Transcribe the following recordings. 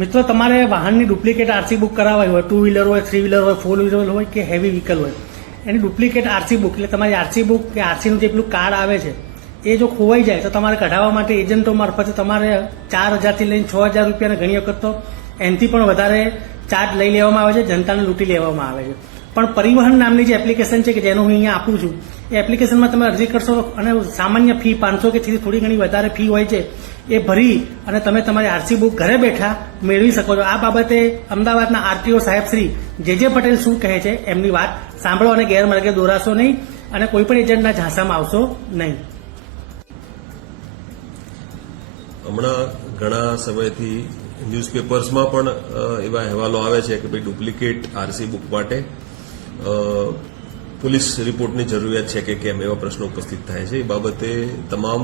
મિત્રો તમારે વાહનની ડુપ્લિકેટ આરસી બુક કરાવવી હોય, 2 વ્હીલર હોય, 3 વ્હીલર હોય, 4 વ્હીલર હોય કે હેવી વ્હીકલ હોય, એની ડુપ્લિકેટ આરસી બુક એટલે તમારી આરસી બુક કે આરસીનું જે પેલું કાર્ડ આવે છે એ જો ખોવાઈ જાય તો તમારે કઢાવવા માટે એજન્ટો મારફતે તમારે 4,000થી લઈને 6,000 રૂપિયાને ઘણી વખત તો એનાથી પણ વધારે ચાર્જ લઈ લેવામાં આવે છે, જનતાને લૂંટી લેવામાં આવે છે. પણ પરિવહન નામની જે એપ્લિકેશન છે કે જેનું હું અહીંયા આપું છું, એ એપ્લિકેશનમાં તમે અરજી કરશો અને સામાન્ય ફી 500 કે થોડી ઘણી વધારે ફી હોય છે એ ભરી અને તમે તમારી આરસી બુક ઘરે બેઠા મેળવી શકો છો. આ બાબતે અમદાવાદના આરટીઓ સાહેબ શ્રી જે પટેલ શું કહે છે એમની વાત સાંભળો અને ગેરમાર્ગે દોરાશો નહીં અને કોઈ પણ એજન્ટના ઝાંસામાં આવશો નહીં. હમણાં ઘણા સમયથી ન્યૂઝપેપર્સમાં પણ એવા અહેવાલો આવે છે કે ભાઈ ડુપ્લિકેટ આરસી બુક માટે પોલીસ રિપોર્ટની જરૂરિયાત છે કે કેમ, એવા પ્રશ્નો ઉપસ્થિત થાય છે. એ બાબતે તમામ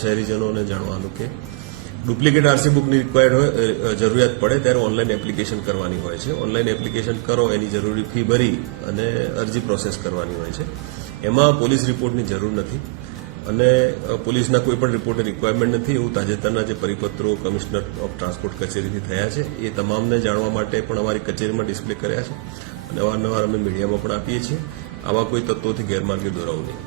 શહેરીજનોને જાણવાનું કે ડુપ્લિકેટ આરસી બુકની જરૂરિયાત પડે ત્યારે ઓનલાઈન એપ્લિકેશન કરવાની હોય છે. ઓનલાઈન એપ્લિકેશન કરો, એની જરૂરી ફી ભરી અને અરજી પ્રોસેસ કરવાની હોય છે. એમાં પોલીસ રિપોર્ટની જરૂર નથી અને પોલીસના કોઈ પણ રિપોર્ટની રિક્વાયરમેન્ટ નથી. એવું તાજેતરના જે પરિપત્રો કમિશનર ઓફ ટ્રાન્સપોર્ટ કચેરીથી થયા છે એ તમામને જાણવા માટે પણ અમારી કચેરીમાં ડિસ્પ્લે કર્યા છે અને અવારનવાર અમે મીડિયામાં પણ આપીએ છીએ. આવા કોઈ તત્વોથી ગેરમાર્ગે દોરાવું નહીં.